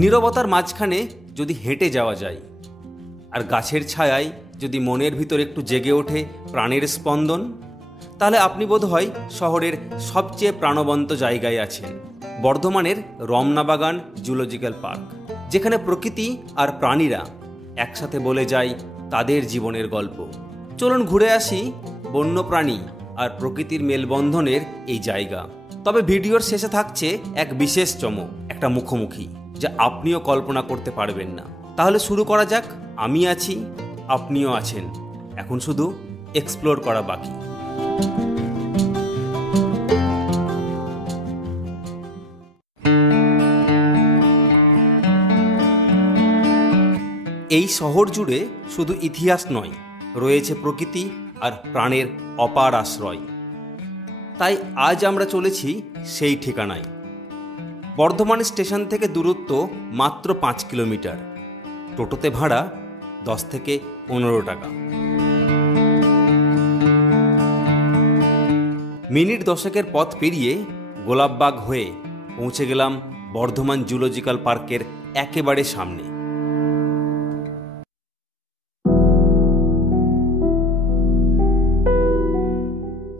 নীরবতার মাঝখানে যদি হেঁটে যাওয়া যায় আর গাছের ছায়ায় যদি মনের ভিতর একটু জেগে ওঠে প্রাণের স্পন্দন, তাহলে আপনি বোধহয় শহরের সবচেয়ে প্রাণবন্ত জায়গায় আছেন, বর্ধমানের রমনাবাগান জুলজিক্যাল পার্ক, যেখানে প্রকৃতি আর প্রাণীরা একসাথে বলে যায় তাদের জীবনের গল্প। চলুন ঘুরে আসি বন্যপ্রাণী আর প্রকৃতির মেলবন্ধনের এই জায়গা। তবে ভিডিওর শেষে থাকছে এক বিশেষ চমক, একটা মুখোমুখি যা আপনিও কল্পনা করতে পারবেন না। তাহলে শুরু করা যাক। আমি আছি, আপনিও আছেন, এখন শুধু এক্সপ্লোর করা বাকি। এই শহর জুড়ে শুধু ইতিহাস নয়, রয়েছে প্রকৃতি আর প্রাণের অপার আশ্রয়। তাই আজ আমরা চলেছি সেই ঠিকানায়। বর্ধমান স্টেশন থেকে দূরত্ব মাত্র 5 কিলোমিটার, টোটোতে ভাড়া 10 থেকে 15 টাকা। মিনিট 10 পথ পেরিয়ে গোলাপবাগ হয়ে পৌঁছে গেলাম বর্ধমান জুলজিক্যাল পার্কের একেবারে সামনে।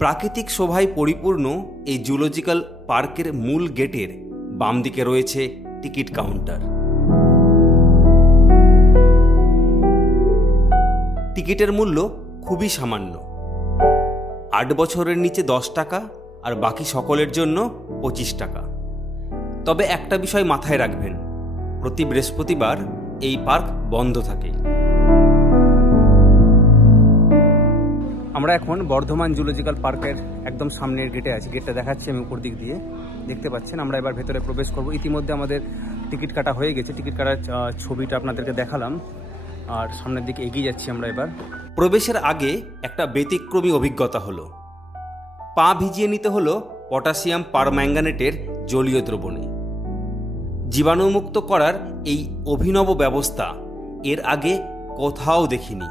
প্রাকৃতিক শোভায় পরিপূর্ণ এই জুলজিক্যাল পার্কের মূল গেটের বাম দিকে রয়েছে টিকিট কাউন্টার। টিকিটের মূল্য খুবই সামান্য, 8 বছরের নিচে 10 টাকা আর বাকি সকলের জন্য 25 টাকা। তবে একটা বিষয় মাথায় রাখবেন, প্রতি বৃহস্পতিবার এই পার্ক বন্ধ থাকে। আমরা এখন বর্ধমান জুলজিক্যাল পার্কের একদম সামনের গেটে আছি। গেটটা দেখাচ্ছি আমি উপর দিক দিয়ে, দেখতে পাচ্ছেন। আমরা এবার ভেতরে প্রবেশ করব। ইতিমধ্যে আমাদের টিকিট কাটা হয়ে গেছে, টিকিট কাটার ছবিটা আপনাদেরকে দেখালাম, আর সামনের দিকে এগিয়ে যাচ্ছি আমরা এবার। প্রবেশের আগে একটা ব্যতিক্রমী অভিজ্ঞতা হলো। পা ভিজিয়ে নিতে হলো পটাশিয়াম পারম্যাঙ্গানেটের জলীয় দ্রবণে। জীবাণুমুক্ত করার এই অভিনব ব্যবস্থা এর আগে কোথাও দেখিনি।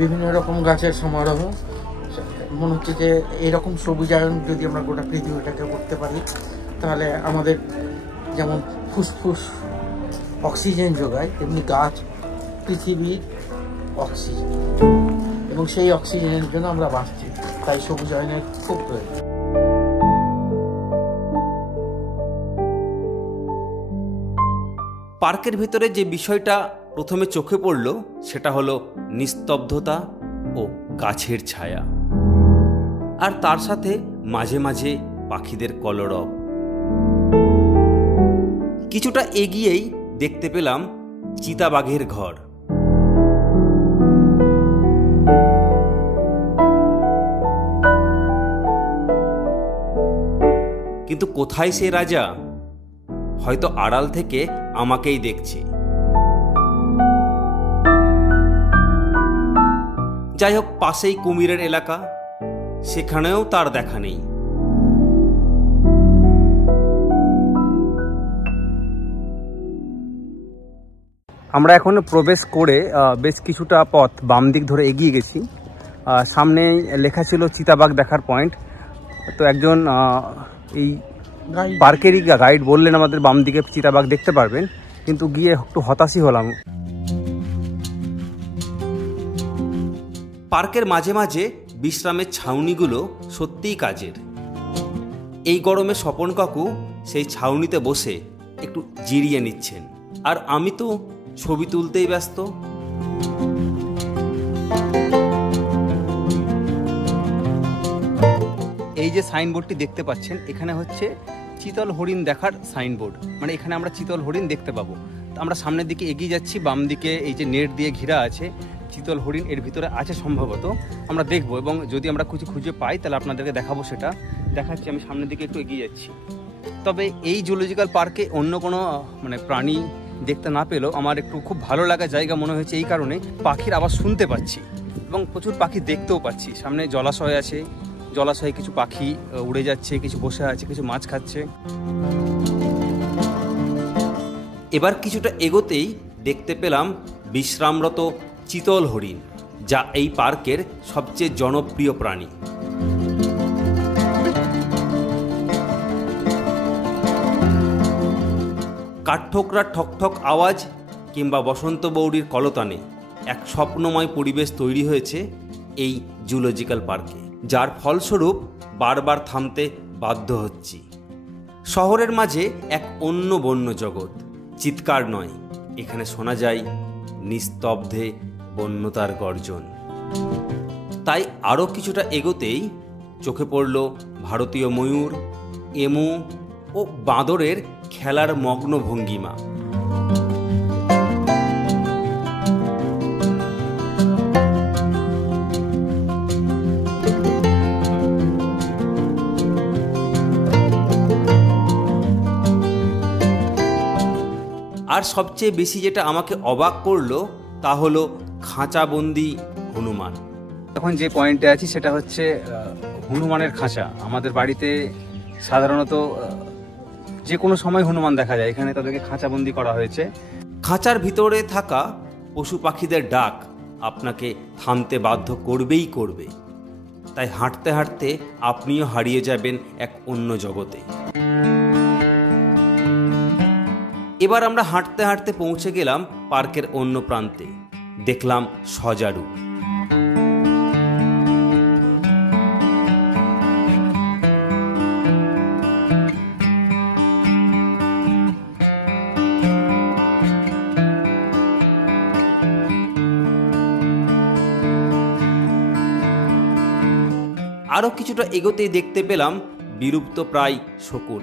বিভিন্ন রকম গাছের সমারোহ, মনে হচ্ছে যে এইরকম সবুজায়ন যদি আমরা গোটা পৃথিবীটাকে করতে পারি, তাহলে আমাদের যেমন ফুসফুস অক্সিজেন যোগায়, তেমনি গাছ পৃথিবীর অক্সিজেন, এবং সেই অক্সিজেনের জন্য আমরা বাঁচছি। তাই সবুজায়নের খুব প্রয়োজন। পার্কের ভিতরে যে বিষয়টা প্রথমে চোখে পড়ল সেটা হলো নিস্তব্ধতা ও গাছের ছায়া, আর তার সাথে মাঝে মাঝে পাখিদের কলরব। কিছুটা এগিয়েই দেখতে পেলাম চিতাবাঘের ঘর। কিন্তু কোথায় সে রাজা? হয়তো আড়াল থেকে আমাকেই দেখছে। যাই হোক, পাশেই কুমিরের এলাকা, সেখানেও তার দেখা নেই। আমরা এখন প্রবেশ করে বেশ কিছুটা পথ বাম দিক ধরে এগিয়ে গেছি। সামনে লেখা ছিল চিতাবাঘ দেখার পয়েন্ট। তো একজন এই পার্কেরই গাইড বললেন আমাদের বাম দিকে চিতাবাঘ দেখতে পারবেন, কিন্তু গিয়ে একটু হতাশই হলাম। পার্কের মাঝে মাঝে বিশ্রামের ছাউনিগুলো সত্যিই কাজের। এই গরমে স্বপন কাকু সেই ছাউনিতে বসে একটু জিরিয়ে নিচ্ছেন, আর আমি তো ছবি তুলতেই ব্যস্ত। এই যে সাইনবোর্ডটি দেখতে পাচ্ছেন, এখানে হচ্ছে চিতল হরিণ দেখার সাইনবোর্ড, মানে এখানে আমরা চিতল হরিণ দেখতে পাবো। তো আমরা সামনের দিকে এগিয়ে যাচ্ছি। বাম দিকে এই যে নেট দিয়ে ঘেরা আছে, চিতল হরিণ এর ভিতরে আছে সম্ভবত, আমরা দেখব, এবং যদি আমরা কিছু খুঁজে পাই তাহলে আপনাদেরকে দেখাবো। সেটা দেখাচ্ছি, আমি সামনের দিকে একটু এগিয়ে যাচ্ছি। তবে এই জুলজিক্যাল পার্কে অন্য কোনো প্রাণী দেখতে না পেলেও আমার একটু খুব ভালো লাগা জায়গা মনে হয়েছে এই কারণে, পাখির আওয়াজ শুনতে পাচ্ছি এবং প্রচুর পাখি দেখতেও পাচ্ছি। সামনে জলাশয় আছে, জলাশয়ে কিছু পাখি উড়ে যাচ্ছে, কিছু বসে আছে, কিছু মাছ খাচ্ছে। এবার কিছুটা এগোতেই দেখতে পেলাম বিশ্রামরত চিতল হরিণ, যা এই পার্কের সবচেয়ে জনপ্রিয় প্রাণী। কাঠঠোকরার ঠকঠক আওয়াজ কিংবা বসন্ত বৌড়ির কলতানে এক স্বপ্নময় পরিবেশ তৈরি হয়েছে এই জুলজিক্যাল পার্কে, যার ফলস্বরূপ বারবার থামতে বাধ্য হচ্ছি। শহরের মাঝে এক অন্য বন্য জগৎ, চিৎকার নয়, এখানে শোনা যায় নিস্তব্ধে বন্যতার গর্জন। তাই আরও কিছুটা এগোতেই চোখে পড়ল ভারতীয় ময়ূর, এমু ও বাঁদরের খেলার মগ্ন ভঙ্গিমা। আর সবচেয়ে বেশি যেটা আমাকে অবাক করলো তা হলো খাঁচাবন্দি হনুমান। এখন যে পয়েন্টে আছি সেটা হচ্ছে হনুমানের খাঁচা। আমাদের বাড়িতে সাধারণত যে কোনো সময় হনুমান দেখা যায়, এখানে তাদেরকে খাঁচাবন্দি করা হয়েছে। খাঁচার ভিতরে থাকা পশু পাখিদের ডাক আপনাকে থামতে বাধ্য করবেই করবে, তাই হাঁটতে হাঁটতে আপনিও হারিয়ে যাবেন এক অন্য জগতে। এবার আমরা হাঁটতে হাঁটতে পৌঁছে গেলাম পার্কের অন্য প্রান্তে। দেখলাম সজারু। আরও কিছুটা এগোতেই দেখতে পেলাম বিলুপ্ত প্রায় শকুন।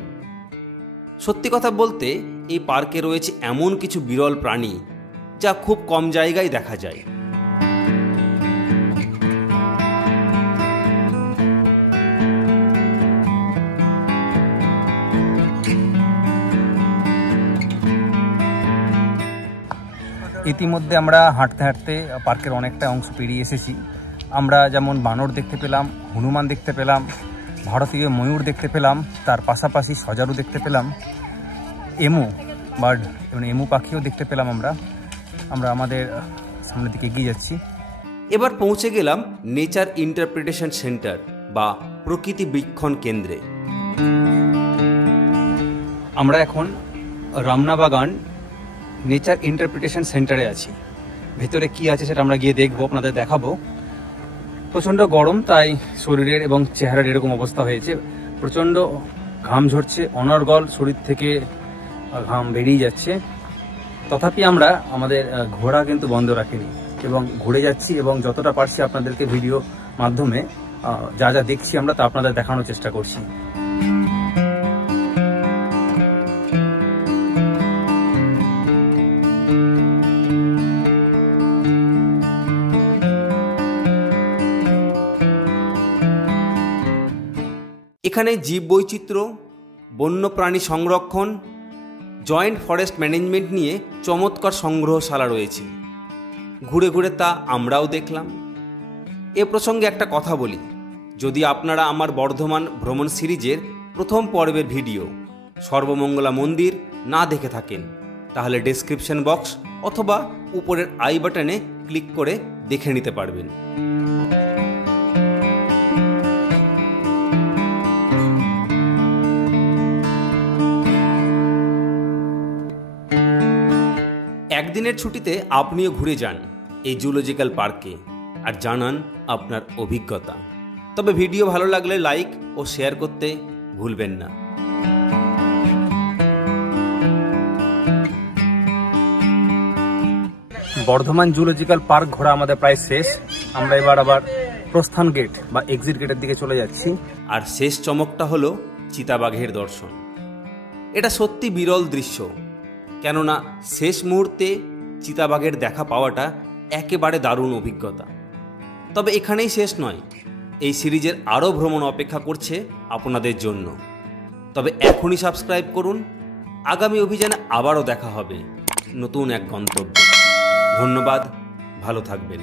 সত্যি কথা বলতে এই পার্কে রয়েছে এমন কিছু বিরল প্রাণী যা খুব কম জায়গায় দেখা যায়। ইতিমধ্যে আমরা হাঁটতে হাঁটতে পার্কের অনেকটা অংশ পেরিয়ে এসেছি। আমরা যেমন বানর দেখতে পেলাম, হনুমান দেখতে পেলাম, ভারতীয় ময়ূর দেখতে পেলাম, তার পাশাপাশি সজারু দেখতে পেলাম, এমু বার্ড মানে এমু পাখিও দেখতে পেলাম। আমরা আমাদের সামনের দিকে এগিয়ে যাচ্ছি। এবার পৌঁছে গেলাম নেচার ইন্টারপ্রিটেশন সেন্টার বা প্রকৃতি বীক্ষণ কেন্দ্রে। আমরা এখন রামনাবাগান নেচার ইন্টারপ্রিটেশন সেন্টারে আছি। ভেতরে কি আছে সেটা আমরা গিয়ে দেখবো, আপনাদের দেখাবো। প্রচণ্ড গরম, তাই শরীরের এবং চেহারার এরকম অবস্থা হয়েছে। প্রচণ্ড ঘাম ঝরছে, অনর্গল শরীর থেকে ঘাম বেরিয়ে যাচ্ছে। তথাপি আমরা আমাদের ঘোরা কিন্তু বন্ধ রাখিনি এবং ঘুরে যাচ্ছি, এবং যতটা পারছি আপনাদেরকে ভিডিও মাধ্যমে যা যা দেখছি আমরা তা আপনাদের দেখানোর চেষ্টা করছি। এখানে জীববৈচিত্র্য, বন্যপ্রাণী সংরক্ষণ, জয়েন্ট ফরেস্ট ম্যানেজমেন্ট নিয়ে চমৎকার সংগ্রহশালা রয়েছে। ঘুরে ঘুরে তা আমরাও দেখলাম। এ প্রসঙ্গে একটা কথা বলি, যদি আপনারা আমার বর্ধমান ভ্রমণ সিরিজের প্রথম পর্বের ভিডিও সর্বমঙ্গলা মন্দির না দেখে থাকেন, তাহলে ডেসক্রিপশন বক্স অথবা উপরের আই বাটনে ক্লিক করে দেখে নিতে পারবেন। একদিনের ছুটিতে আপনিও ঘুরে যান এই জুলজিক্যাল পার্কে আর জানান আপনার অভিজ্ঞতা। তবে ভিডিও ভালো লাগলে লাইক ও শেয়ার করতে ভুলবেন না। বর্ধমান জুলজিক্যাল পার্ক ঘোরা আমাদের প্রায় শেষ। আমরা এবার আবার প্রস্থান গেট বা এক্সিট গেটের দিকে চলে যাচ্ছি। আর শেষ চমকটা হলো চিতাবাঘের দর্শন। এটা সত্যি বিরল দৃশ্য, কেননা শেষ মুহূর্তে চিতাবাঘের দেখা পাওয়াটা একেবারে দারুণ অভিজ্ঞতা। তবে এখানেই শেষ নয়, এই সিরিজের আরও ভ্রমণ অপেক্ষা করছে আপনাদের জন্য। তবে এখনই সাবস্ক্রাইব করুন। আগামী অভিযানে আবারও দেখা হবে নতুন এক গন্তব্যে। ধন্যবাদ, ভালো থাকবেন।